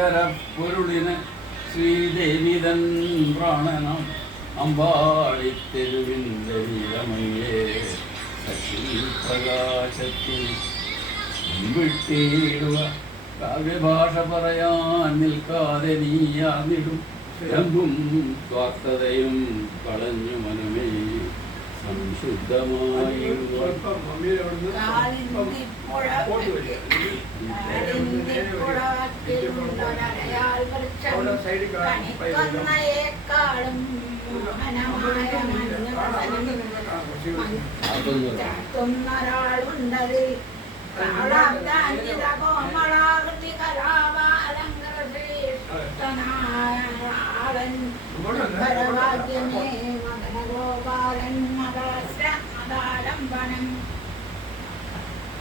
സുന്ദര ശ്രീദേവി തൻ പ്രാണനം അമ്പാളിത്തെരുവിന്റെ നീലമയ്യേ ശശി പ്രകാശത്തിൽ വിട്ടിടുക കാവ്യഭാഷ പറയാൻ നിൽക്കാതെ നീയാർന്നിടും രംഗും സ്വാർത്ഥതയും കളഞ്ഞു മനമേ സംശുദ്ധമായി കണിക്കൊന്നയേക്കാളും മോഹനമായ മഞ്ഞവസനം ചാത്തുന്നൊരാളുണ്ടതിൽ കാളാബ്ദാഞ്ചിത കോമളാകൃതി കലാപാലങ്കൃതനായൻ പരഭാഗ്യമേ മദനഗോപാലൻ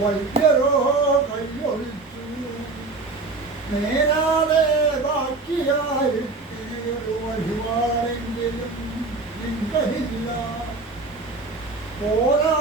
വൈദ്യരോ കയ്യൊഴിച്ചു നേരാതെ ബാക്കിയായിട്ടൊരു വഴിപാടെങ്കിലും നിങ്കയില്ല പോരാ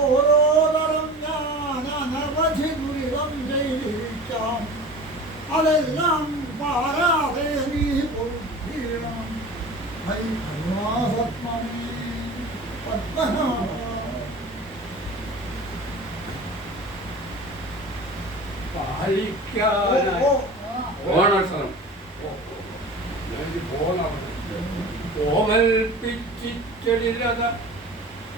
ഓരോ തരം ഞാൻ അനവധി ദുരിതം ചെയ്തിരിക്കാം അതെല്ലാം പാരാതെ നീ പൊറുക്കണം ഹൈ കരുണാസത്മമേ ഓണക്ഷരം കോമൽ പിച്ചിച്ചെളിലത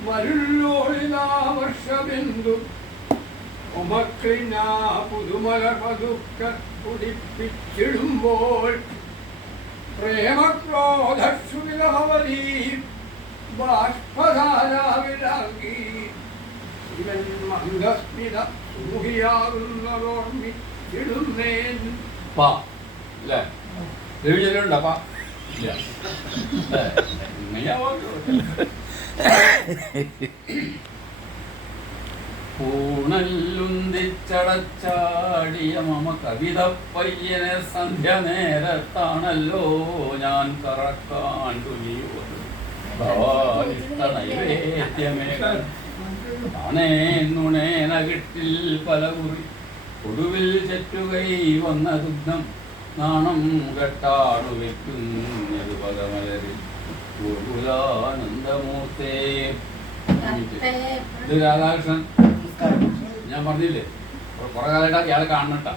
മരുള്ളോളിനാവർഷബിന്ദു ഉമക്ലിനാ പുതുമല പതുക്ക കുടിപ്പിച്ചിടുമ്പോൾ പ്രേമക്രോധക്ഷുവിലഹവലീ പൂണല്ലുന്തിച്ചടച്ചാടിയ മമ കവിത പയ്യനെ സന്ധ്യ നേരത്താണല്ലോ ഞാൻ കറക്കാൻ തുനിയുന്നത് ഭവാനിഷ്ട നൈവേദ്യമേ താനേ നുണേന കിട്ടിൽ പല കുറി ഒടുവിൽ ചെറ്റുകൈ വന്ന ദുഗ്ധം നാണം കെട്ടാടു വെക്കുന്നത് പദമലരിൽ ഗോകുലാനന്ദമൂർത്തേ ഇത് രാധാകൃഷ്ണൻ ഞാൻ പറഞ്ഞില്ലേ കുറെ കാലമായിട്ട് അയാളെ കാണണട്ടാ